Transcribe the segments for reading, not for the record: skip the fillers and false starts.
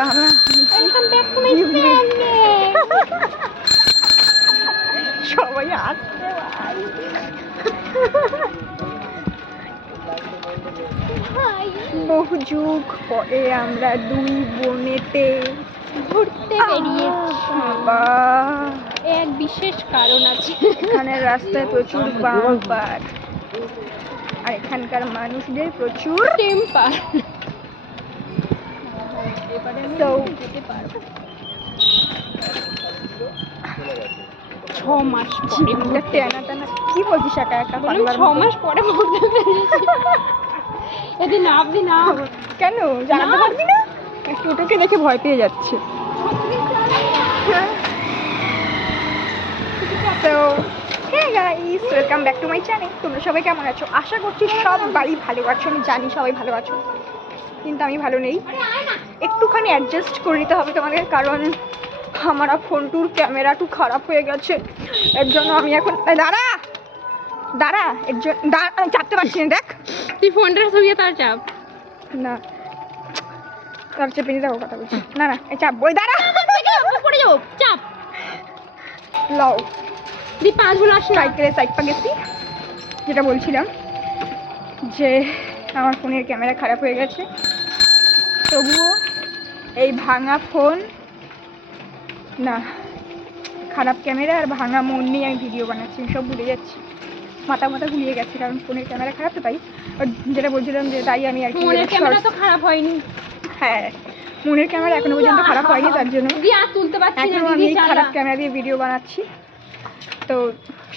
বাবা সবাই আসছে ভাই। বহু যুগ পরে আমরা দুই বোনেতে ঘুরতে বেরিয়েছি। বাবা এক বিশেষ কারণ আছে, এখানে রাস্তায় প্রচুর বাম্পার আর এখানকার মানুষদের প্রচুর টেম্পার। তো 6 মাস পরে টানা টানা কি বলছিস একা একা? 6 মাস পরে মরতে পেরেছি। এদি না আপনি না কেন জানাতে পারবি না? টোটোকে দেখে ভয় পেয়ে যাচ্ছে। তো হ্যাঁ guys, welcome back to my channel. তোমরা সবাই কেমন আছো? আশা করছি সবাই ভালো আছো। আমি জানি সবাই ভালো আছো, কিন্তু আমি ভালো নেই। একটুখানি অ্যাডজাস্ট করে নিতে হবে তোমাদের, কারণ আমার ফোনটুর ক্যামেরাটু খারাপ হয়ে গেছে। এর জন্য আমি এখন দাঁড়া দাঁড়া এর জন্য চাপতে পারছি না। দেখ তুই ফোনটার ছবি তার চাপ না, তার চেপে নিয়ে দেখো কথা বলছি না না এই চাপ বই দাঁড়া পড়ে যাবো চাপ লাও দি 5 গুলো আসে সাইকেলে সাইড পা গেছি। যেটা বলছিলাম যে আমার ফোনের ক্যামেরা খারাপ হয়ে গেছে, তবুও এই ভাঙা ফোন না, খারাপ ক্যামেরা আর ভাঙা মন নিয়ে আমি ভিডিও বানাচ্ছি। সব ভুলে যাচ্ছি, মাথা ঘুরিয়ে গেছে, কারণ ফোনের ক্যামেরা খারাপ তো। তাই যেটা বলছিলাম যে তাই আমি আর কি, মনের ক্যামেরা তো খারাপ হয়নি। হ্যাঁ মনের ক্যামেরা এখনো পর্যন্ত খারাপ হয়নি, তার জন্য এখন আমি খারাপ ক্যামেরা দিয়ে ভিডিও বানাচ্ছি। তো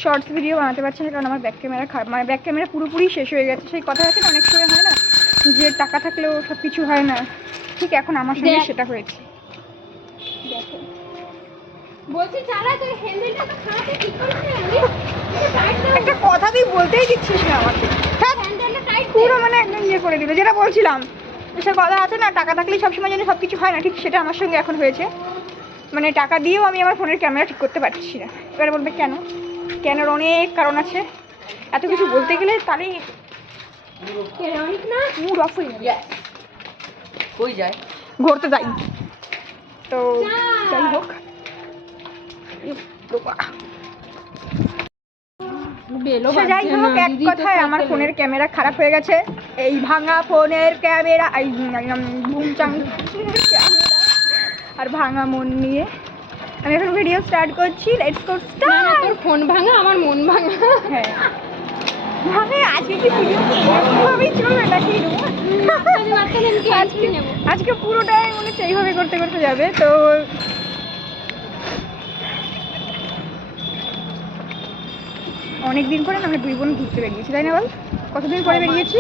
শর্টস ভিডিও বানাতে পারছি না, কারণ আমার ব্যাক ক্যামেরা খারাপ, মানে ব্যাক ক্যামেরা পুরোপুরি শেষ হয়ে গেছে। সেই কথা আছে না, অনেক সময় হয় না যে টাকা থাকলেও সব কিছু হয় না, ঠিক এখন আমার সঙ্গে সেটা হয়েছে। দেখো বলছি চালা তোর হ্যান্ডেলটা তো খারাপ, ঠিক করে দে। একটা কথা তুই বলতেই দিচ্ছিস না আমাকে। হ্যাঁ হ্যান্ডেলটা টাইট পুরো মানে একদম ইয়ে করে দিল। যেটা বলছিলাম সে কথা আছে না, টাকা থাকলেই সবসময় যেন সব কিছু হয় না, ঠিক সেটা আমার সঙ্গে এখন হয়েছে। মানে টাকা দিয়েও আমি আমার ফোনের ক্যামেরা ঠিক করতে পারছি না। এবারে বলবে কেন? কেনর অনেক কারণ আছে, এত কিছু বলতে গেলে তাহলে মুড অফ হয়ে যায়। কই যায়? ঘুরতে যাই। তো যাই হোক, যাই হোক, এক কথায় আমার ফোনের ক্যামেরা খারাপ হয়ে গেছে। এই ভাঙা ফোনের ক্যামেরা আর ভাঙা মন নিয়ে আমি এখন ভিডিও স্টার্ট করছি। Let's go start. তোর ফোন ভাঙা, আমার মন ভাঙা। হ্যাঁ ভাঙে। আজকে কি ভিডিও এইভাবেই চলবে নাকি? আজকে পুরোটাই মনে হচ্ছে এইভাবে করতে করতে যাবে। তো অনেকদিন পরে আমরা দুই বোন ঘুরতে বেরিয়েছি, তাই না বল? কতদিন পরে বেরিয়েছি?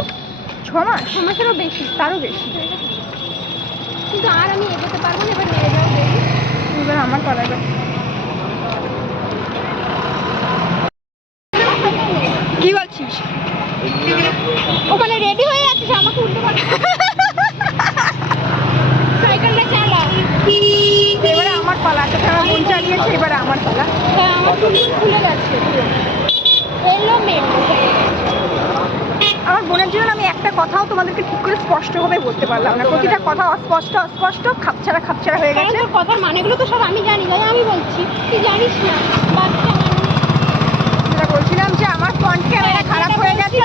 6 মাস। 6 মাসেরও বেশি, তারও বেশি। কিন্তু আর আমি এগোতে পারবো না, এবার নিয়ে যাও দেখি। এবার আমার কলার কি বলছিস? ওখানে রেডি হয়ে যাচ্ছিস, আমাকে উল্টো পাল্টা সাইকেলটা চালা। এবারে আমার পালা, তোকে আমার বোন চালিয়েছে, এবারে আমার পালা। হ্যাঁ আমার খুলে গেছে এলো মেলো। আমার বোনের জন্য আমি একটা কথাও তোমাদেরকে ঠিক করে স্পষ্টভাবে বলতে পারলাম না। প্রতিটা কথা অস্পষ্ট অস্পষ্ট, খাপছাড়া হয়ে গেছে। কথার মানেগুলো তো সব আমি জানি, দাদা আমি বলছি তুই জানিস না। বাচ্চা যেটা বলছিলাম যে আমার ফ্রন্ট ক্যামেরা খারাপ হয়ে গেছে,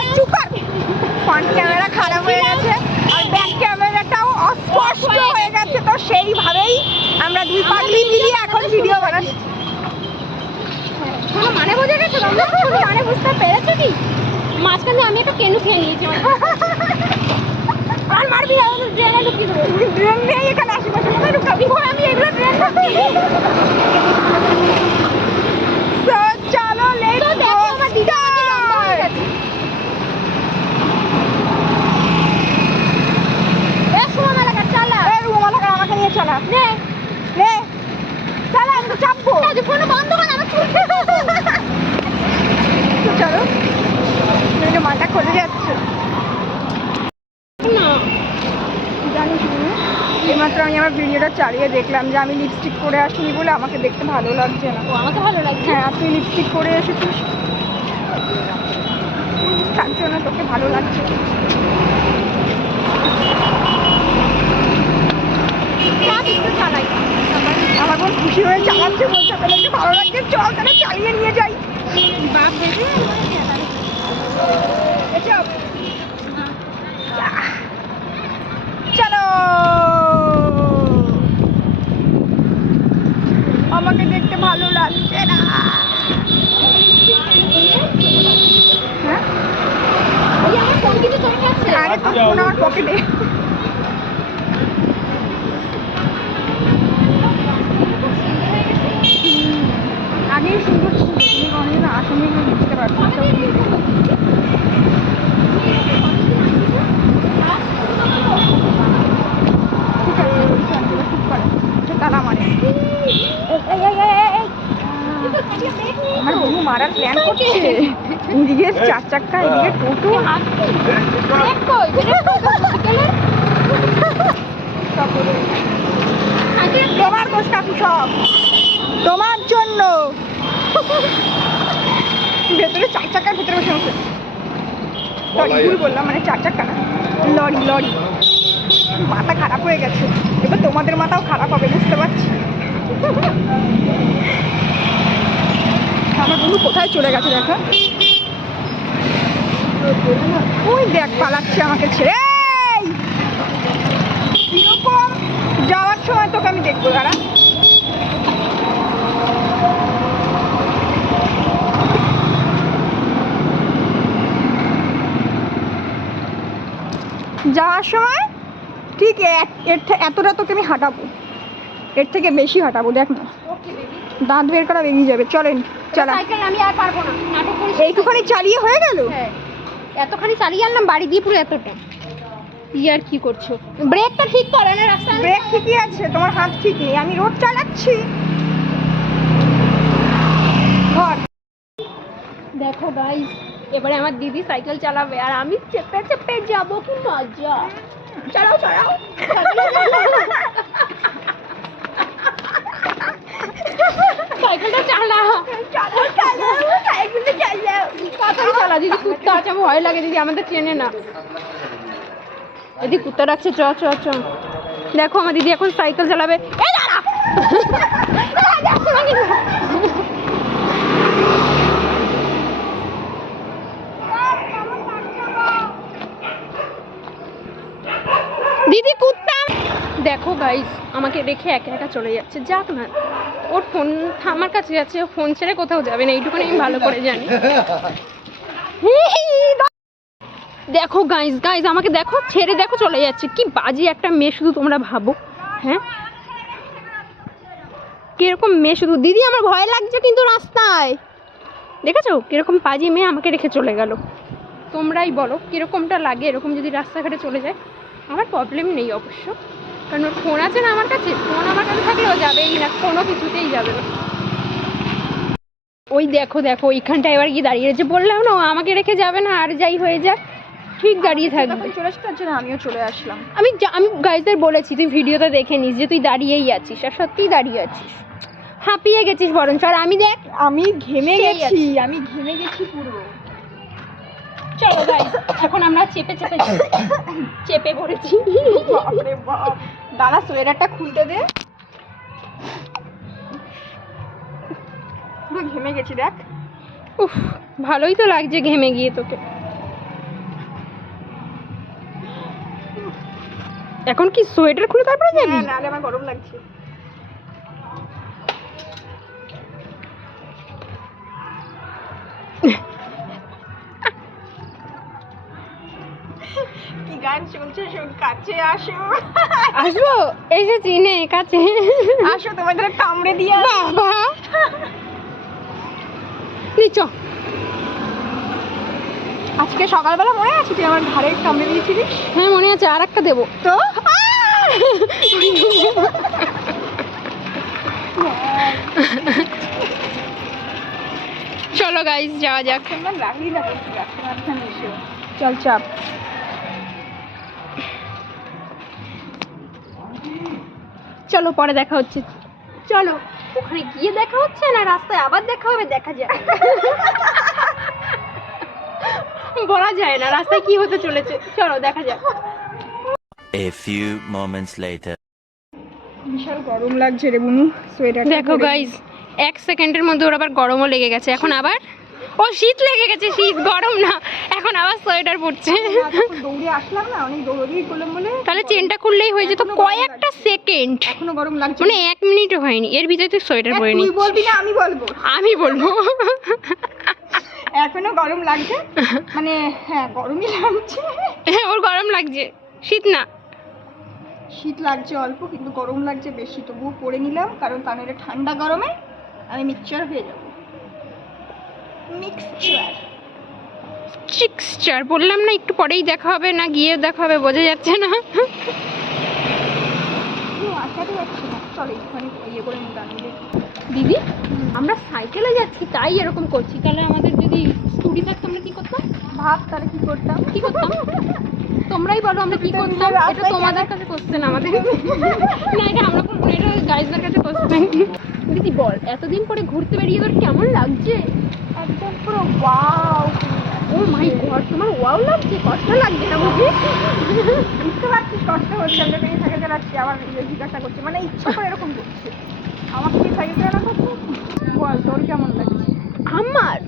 ফ্রন্ট ক্যামেরা খারাপ হয়ে গেছে আর ব্যাক ক্যামেরাটাও অস্পষ্ট হয়ে গেছে। তো সেইভাবেই আমরা দুই পাগলি মিলিয়ে এখন ভিডিও বানাচ্ছি। কোনো মানে বোঝা গেছে? তোমরা কোনো মানে বুঝতে পেরেছো কি? মাঝখানে আমি একটা কেনু খেয়ে নিয়েছি। আর মারবি না, ড্রেনে ঢুকিয়ে দেবো। ড্রেন নেই এখানে, আশেপাশে কোথায় ঢুকাবি? আমি এগুলো ড্রেন ঢুকি। তো চলো লেটস গো। আমার দিদা আমাকে লম্বা হয়ে গেছে। এ সুমা লাগা চালা, এ রুমা লাগা আমাকে নিয়ে চালা। নে নে চালা, আমি চাপবো। আজ ফোন বন্ধ কর, আমার চুল। চলো মেরে মাথা খুলে যাচ্ছে না। জানিস এইমাত্র আমি আমার ভিডিওটা চালিয়ে দেখলাম যে আমি লিপস্টিক পরে আসিনি বলে আমাকে দেখতে ভালো লাগছে না। ও আমাকে ভালো লাগছে? হ্যাঁ তুই লিপস্টিক পরে এসেছিস, তার জন্য তোকে ভালো লাগছে। তো ফোন আমার পকেটে। আগেই সুন্দর ছিল, তুমি কোনোদিন আসলে বুঝতে পারছো সব ভুলে গেছি। ঠিক আছে ঠিক করে তালা মারে। আমার বন্ধু মারার প্ল্যান করছে, এদিকে 4 চাক্কা এদিকে টোটো। তোমার দোষ কাকু, সব তোমার জন্য। ভেতরে 4 চাক্কার ভেতরে বসে বসে ভুল বললাম, মানে 4 চাক্কা না, লরি লরি। মাথা খারাপ হয়ে গেছে, এবার তোমাদের মাথাও খারাপ হবে বুঝতে পারছি। আমার বন্ধু কোথায় চলে গেছে দেখো, ওই দেখ পালাচ্ছে আমাকে ছেড়ে। কিরকম যাওয়ার সময় তোকে আমি দেখবো, দাঁড়া। যাওয়ার সময় ঠিক এতটা তোকে আমি হাঁটাবো, এর থেকে বেশি হাঁটাবো। দেখ না দাঁত বের করা বেরিয়ে যাবে। চলেন চলা, আমি আর পারবো না, নাটক করিস। এইটুখানি চালিয়ে হয়ে গেল। হ্যাঁ, এতখানি চালিয়ে আনলাম বাড়ি দিয়ে পুরো এতটা। ইয়ার কি করছো? ব্রেকটা ঠিক করে না রাস্তা। ব্রেক ঠিকই আছে, তোমার হাত ঠিক নেই। আমি রোড চালাচ্ছি। ধর দেখো গাইস, এবারে আমার দিদি সাইকেল চালাবে আর আমি চেপে চেপে যাবো, কি মজা। চালাও চালাও। সাইকেলটা চালা, চালাও চালাও, সাইকেলটা চালাও। তাড়াতাড়ি চালা দিদি, কুত্তা আছে, আমার ভয় লাগে দিদি, আমাদের চেনে না। দিদি কুত্তা রাখছে, চ চ চ। দেখো আমার দিদি এখন সাইকেল চালাবে। এই দাঁড়া। দিদি কুত্তা। দেখো গাইস, আমাকে রেখে একা একা চলে যাচ্ছে। যাক না, ওর ফোন আমার কাছে যাচ্ছে, ও ফোন ছেড়ে কোথাও যাবে না, এইটুকুনি আমি ভালো করে জানি। দেখো গাইস গাইস, আমাকে দেখো ছেড়ে দেখো চলে যাচ্ছে। কি বাজে একটা মেয়ে শুধু, তোমরা ভাবো। হ্যাঁ কিরকম মেয়ে শুধু। দিদি আমার ভয় লাগছে কিন্তু রাস্তায়, দেখেছো কিরকম বাজে মেয়ে আমাকে রেখে চলে গেল। তোমরাই বলো কিরকমটা লাগে এরকম যদি রাস্তাঘাটে চলে যায়। আমার প্রবলেম নেই অবশ্য, কারণ ওর ফোন আছে না আমার কাছে। ফোন আমার কাছে থাকলেও যাবেই না, কোনো কিছুতেই যাবে না। ওই দেখো দেখো ওইখানটা এবার গিয়ে দাঁড়িয়ে রয়েছে। বললাম না ও আমাকে রেখে যাবে না, আর যাই হয়ে যাক ঠিক দাঁড়িয়ে থাকবে। চলে আসছে, তার জন্য আমিও চলে আসলাম। আমি গাইজদের বলেছি তুই ভিডিওতে দেখে নিস যে তুই দাঁড়িয়েই আছিস, আর সত্যিই দাঁড়িয়ে আছিস, হাঁপিয়ে গেছিস বরঞ্চ। আর আমি দেখ আমি ঘেমে সেই গেছি, আছে। আমি ঘেমে গেছি পুরো। চলো গাইজ, এখন আমরা চেপে চেপে চেপে পড়েছি। বাপরে বাপ, দাঁড়া সোয়েটারটা খুলতে দে। পুরো ঘেমে গেছি দেখ। উফ, ভালোই তো লাগছে ঘেমে গিয়ে তোকে। এখন কি সোয়েটার খুলে তারপরে যাবি? হ্যাঁ, নাহলে আমার গরম লাগছে। কি গান শুনছে, শুন। কাছে আসো, আসবো, এসেছি নে কাছে। আসো তোমাদের কামড়ে দিয়ে। বাবা নিচ। আজকে সকালবেলা মনে আছে তুই আমার ঘাড়ে কামড়ে দিয়েছিলিস? হ্যাঁ মনে আছে, আর একটা দেবো তো চলো গাইজ যাওয়া যাক। লাগলি না চল চাপ। চলো পরে দেখা হচ্ছে। চলো ওখানে গিয়ে দেখা হচ্ছে না রাস্তায় আবার দেখা হবে, দেখা যাক। বলা যায় না রাস্তায় কি হতে চলেছে, চলো দেখা যাক। A few moments later. বিশাল গরম লাগছে রে বুনু, সোয়েটার দেখো গাইজ, 1 সেকেন্ডের মধ্যে ওর আবার গরমও লেগে গেছে। এখন আবার ও শীত লেগে গেছে, শীত গরম না, এখন আবার সোয়েটার পরছে। দৌড়ে আসলাম না, অনেক দৌড়াদৌড়ি করলাম বলে। তাহলে চেনটা খুললেই হয়ে যেত, কয়েকটা সেকেন্ড, এখনো গরম লাগছে, মানে 1 মিনিটও হয়নি। এর ভিতরে তুই সোয়েটার পরে তুই নিচ্ছিস। বলবি না আমি বলবো? আমি বলবো। এখনো গরম লাগছে, মানে হ্যাঁ গরমই লাগছে। হ্যাঁ ওর গরম লাগছে, শীত না। শীত লাগছে অল্প, কিন্তু গরম লাগছে বেশি। তবুও পরে নিলাম, কারণ তা নইলে ঠান্ডা গরমে আমি মিক্সচার হয়ে যাবো। মিক্সচার চিক্সচার বললাম না, একটু পরেই দেখা হবে না গিয়ে দেখা হবে বোঝা যাচ্ছে না। আসাতে যাচ্ছি না, চলো একটুখানি ইয়ে করে নিই দাঁড়িয়ে। দিদি আমরা সাইকেলে যাচ্ছি তাই এরকম করছি, তাহলে আমাদের যদি স্কুটি থাকতো আমরা কি করতাম? ভাব তাহলে কি করতাম? কি করতাম তোমরাই বলো, আমরা কি করতাম? এটা তোমাদের কাছে কোশ্চেন, আমাদের না, এটা আমরা করবো না, এটা গাইজদের কাছে কোশ্চেন। দিদি বল, এতদিন পরে ঘুরতে বেরিয়ে তোর কেমন লাগছে? একদম পুরো ওয়াও। ও মাই গড, তোমার ওয়াও লাগছে, কষ্ট লাগছে না বুঝি? বুঝতে পারছিস কষ্ট হচ্ছে, আমরা পেয়ে সাইকেল চালাচ্ছি, আবার জিজ্ঞাসা করছে, মানে ইচ্ছা করে এরকম করছে আমাকে কি সাইকেল চালানো করছে। বল তোর কেমন লাগছে? আমার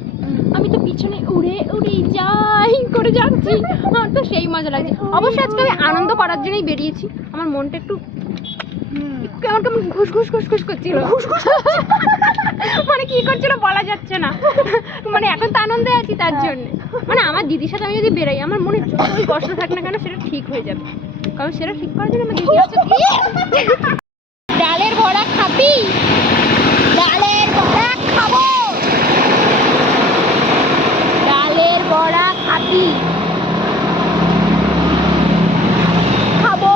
আমি তো পিছনে উড়ে উড়ে যাই করে যাচ্ছি, আমার তো সেই মজা লাগছে। অবশ্যই আজকে আমি আনন্দ করার জন্যই বেরিয়েছি, আমার মনটা একটু কেমন কেমন ঘুষ ঘুষ ঘুষ ঘুষ করছিল। মানে কি করছিল বলা যাচ্ছে না, মানে এখন তো আনন্দে আছি তার জন্য। মানে আমার দিদির সাথে আমি যদি বেরাই, আমার মনে যতই কষ্ট থাক না কেন সেটা ঠিক হয়ে যাবে, কারণ সেটা ঠিক করার জন্য আমার দিদি হচ্ছে। ডালের বড়া খাবি? ডালের বড়া খাবো, ডালের বড়া খাবি? খাবো।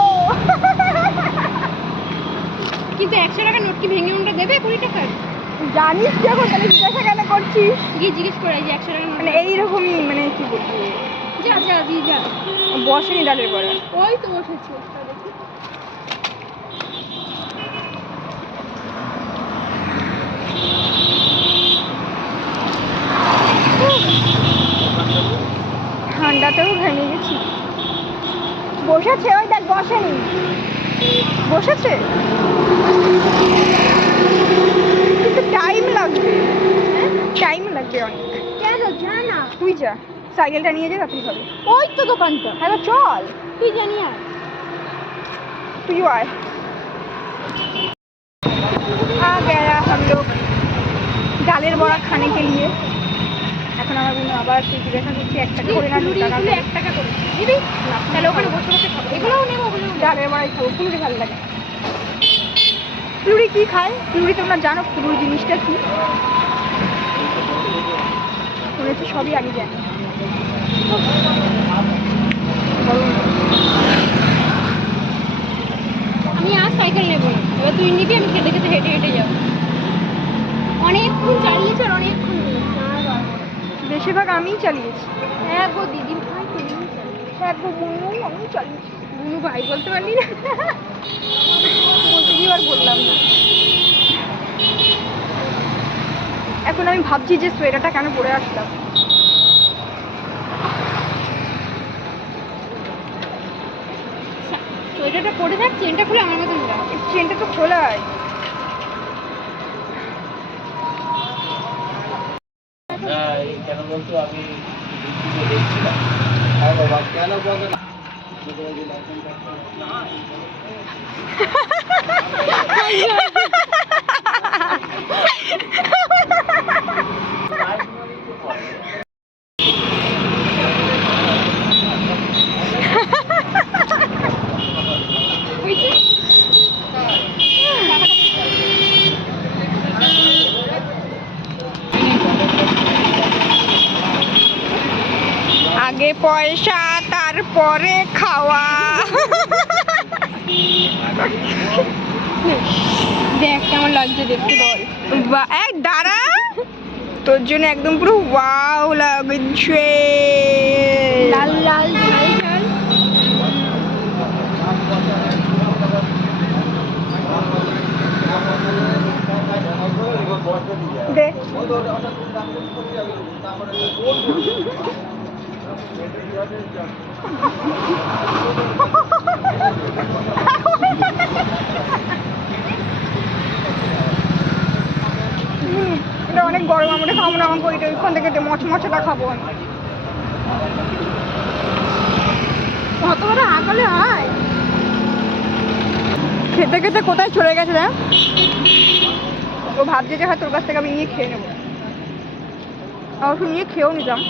কিন্তু 100 টাকা নোট কি ভেঙে উনটা দেবে 20 টাকার? জানিস যখন, তাহলে জিজ্ঞাসা কেন করছিস? গিয়ে জিজ্ঞেস করে যে 100 টাকা নোট মানে এইরকমই, মানে কি বলবো, যা যা দিয়ে যা। বসেনি ডালের বড়া। ওই তো বসেছি, দেখি। ঠান্ডাতেও ঘেমে গেছি। বসেছে, ওই দেখ বসেনি, বসেছে, কিন্তু টাইম লাগবে, টাইম লাগবে অনেক। কেন যা না, তুই যা, সাইকেলটা নিয়ে যা, তাড়াতাড়ি হবে। ওই তো দোকানটা। হ্যাঁ তো চল, তুই জানি আর তুইও आए। आ गया हम लोग ডালের বড়া খানে के लिए। এখন আমার বোন আবার সেই জিজ্ঞাসা করছি 1 টাকা করে না 2 টাকা করে? 1 টাকা করে দিবি? তাহলে ওখানে বসে বসে খাবো, এগুলোও নেবো। ডালের বড়াই খাবো, ফুলুরি ভালো লাগে। ফুলুরি কি খায়? ফুলুরি তোমরা জানো ফুলুরি জিনিসটা কি? শুনেছি, সবই আগে জানি। আমি আর সাইকেল নেবো না, এবার তুই নিবি, আমি খেতে খেতে হেঁটে হেঁটে যাবো। অনেকক্ষণ চালিয়েছে আর অনেকক্ষণ নিয়েছে, আর পারবো না। বেশিরভাগ আমিই চালিয়েছি। হ্যাঁ গো দিদি ভাই, তুমি হ্যাঁ গো বুনু, আমি চালিয়েছি। বুনু ভাই বলতে পারলি না? বলতে গিয়ে আর বললাম না। এখন আমি ভাবছি যে সোয়েটারটা কেন পরে আসলাম। সোয়েটারটা পরে থাক, চেনটা খুলে আমার মতন দাও। চেনটা তো খোলাই। কেন বলতো আমি দেখছিলাম। হ্যাঁ বাবা, কেন বলতো না? আগে পয়সা তারপরে খাওয়া। দেখ কেমন লাগছে দেখতে, বল। এক দাঁড়া, তোর জন্য একদম পুরো ওয়াও লাগছে। লাল লাল ঝাল ঝাল। দে এটা অনেক গরম, আমরা খাবো না, আমাকে ওইটা ওইখান থেকে মচমচেটা খাবো আমি। কত বড় আকালে হয়। খেতে খেতে কোথায় চলে গেছে না, ও ভাবছে যে হ্যাঁ তোর কাছ থেকে আমি নিয়ে খেয়ে নেবো। অবশ্য নিয়ে খেয়েও নিলাম।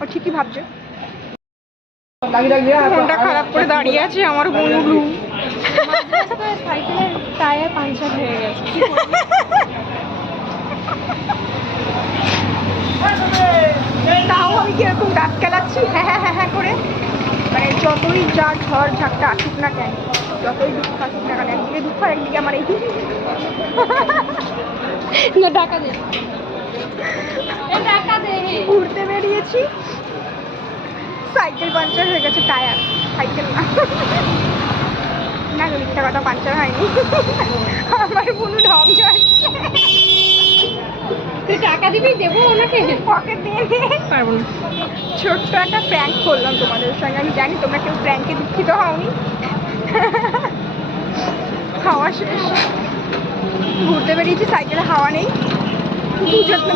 ও ঠিকই ভাবছে। ফোনটা খারাপ করে দাঁড়িয়ে আছে আমার বন্ধু। সাইকেলের টায়ার পাঞ্চার হয়ে গেছে। তাও আমি কিরকম দাঁত কেলাচ্ছি হ্যাঁ হ্যাঁ হ্যাঁ হ্যাঁ করে। মানে যতই যা ঝড় ঝাপটা আসুক না কেন, যতই দুঃখ আসুক না কেন, একদিকে দুঃখ একদিকে আমার এই না টাকা দে, টাকা দে। ঘুরতে বেরিয়েছি, সাইকেল পাঞ্চার হয়ে গেছে, টায়ার, সাইকেল না না মিথ্যা কথা, পাঞ্চার হয়নি। আমার কোনো ঢম যাচ্ছে। তুই টাকা দিবি, দেবো ওনাকে। পকেট দিয়ে পারবো না। ছোট্ট একটা প্র্যাঙ্ক করলাম তোমাদের সঙ্গে। আমি জানি তোমরা কেউ প্র্যাঙ্কে দুঃখিত হওনি। হাওয়া শেষ, ঘুরতে বেরিয়েছি, সাইকেলে হাওয়া নেই,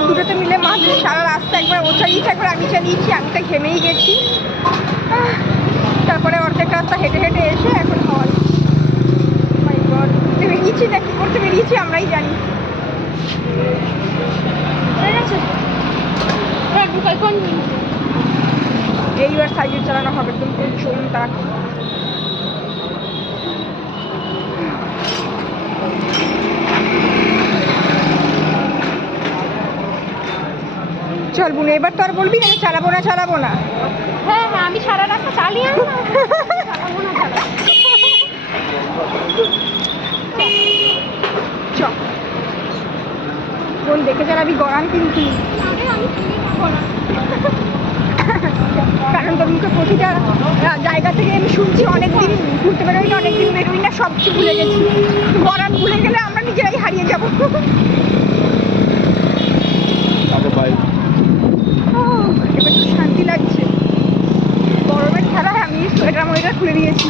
দুটোতে মিলে মাঝে সারা রাস্তা একবার ও চালিয়েছে একবার আমি চালিয়েছি। আমি তো ঘেমেই গেছি। তারপরে অর্ধেক রাস্তা হেঁটে হেঁটে এসে এখন হাওয়া ঘুরতে বেরিয়েছি না কি করতে বেরিয়েছি আমরাই জানি। ঠিক আছে, এইবার সাইকেল চালানো হবে একদম প্রচুর তাক। চল বুনু, এবার তো আর বলবি না চালাবো না চালাবো না। হ্যাঁ হ্যাঁ, আমি সারা রাস্তা চালিয়ে আনি না, চালাবো না চালাবো। চ বোন দেখে চালাবি, গরম কিন্তু। আমি কিনে খাবো না। কারণ তোর মুখে প্রতিটা জায়গা থেকে আমি শুনছি অনেকদিন ঘুরতে বেরোই না, অনেকদিন বেরোই না, সব কিছু ভুলে গেছি। গরম ভুলে গেলে আমরা নিজেরাই হারিয়ে যাবো। এবার তো শান্তি লাগছে। গরমের খেলায় আমি সোয়েটার মোয়েটার খুলে দিয়েছি।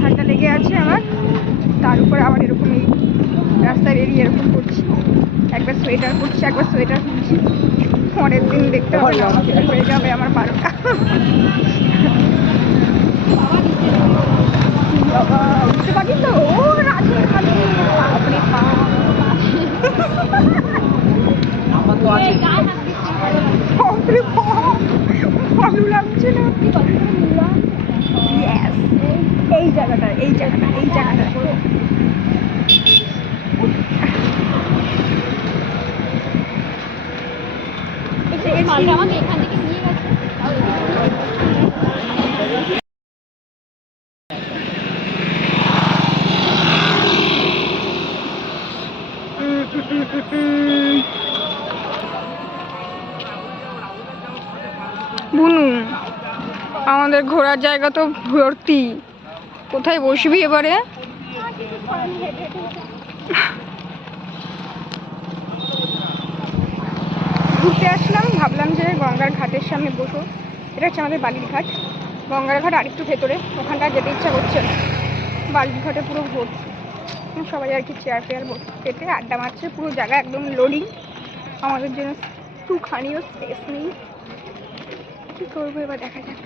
ঠান্ডা লেগে আছে আমার, তার উপরে আবার এরকম এই রাস্তায় বেরিয়ে এরকম করছি, একবার সোয়েটার পরছি একবার সোয়েটার কিনছি। পরের দিন দেখতে হবে হয়ে যাবে আমার 12টা। বাবা উঠতে পারি তো, ও রাজের খালি বাপরে বাপ। বাপরে বাপ, ভালো লাগছে না। Yes, এই জায়গাটা এই জায়গাটা এই জায়গাটা মালটা আমাকে এখান থেকে নিয়ে গেছে। বুনু, আমাদের ঘোরার জায়গা তো ভর্তি, কোথায় বসবি এবারে? ঘুরতে আসলাম, ভাবলাম যে গঙ্গার ঘাটের সামনে বসো। এটা হচ্ছে আমাদের বালির ঘাট। গঙ্গার ঘাট আরেকটু ভেতরে, ওখানটা যেতে ইচ্ছা করছে না। বালির ঘাটে পুরো ভর্তি, সবাই আর কি চেয়ার ফেয়ার পেতে আড্ডা মারছে, পুরো জায়গা একদম লোডিং। আমাদের জন্য একটুখানিও স্পেস নেই। কি করবো এবার দেখা যাক।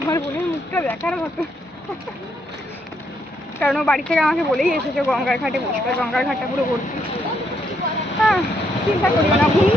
আমার বোনের মুখটা দেখার মতো, কারণ ও বাড়ি থেকে আমাকে বলেই এসেছে গঙ্গার ঘাটে বসবে, গঙ্গার ঘাটটা পুরো ভর্তি। হ্যাঁ চিন্তা করিও না বুনি,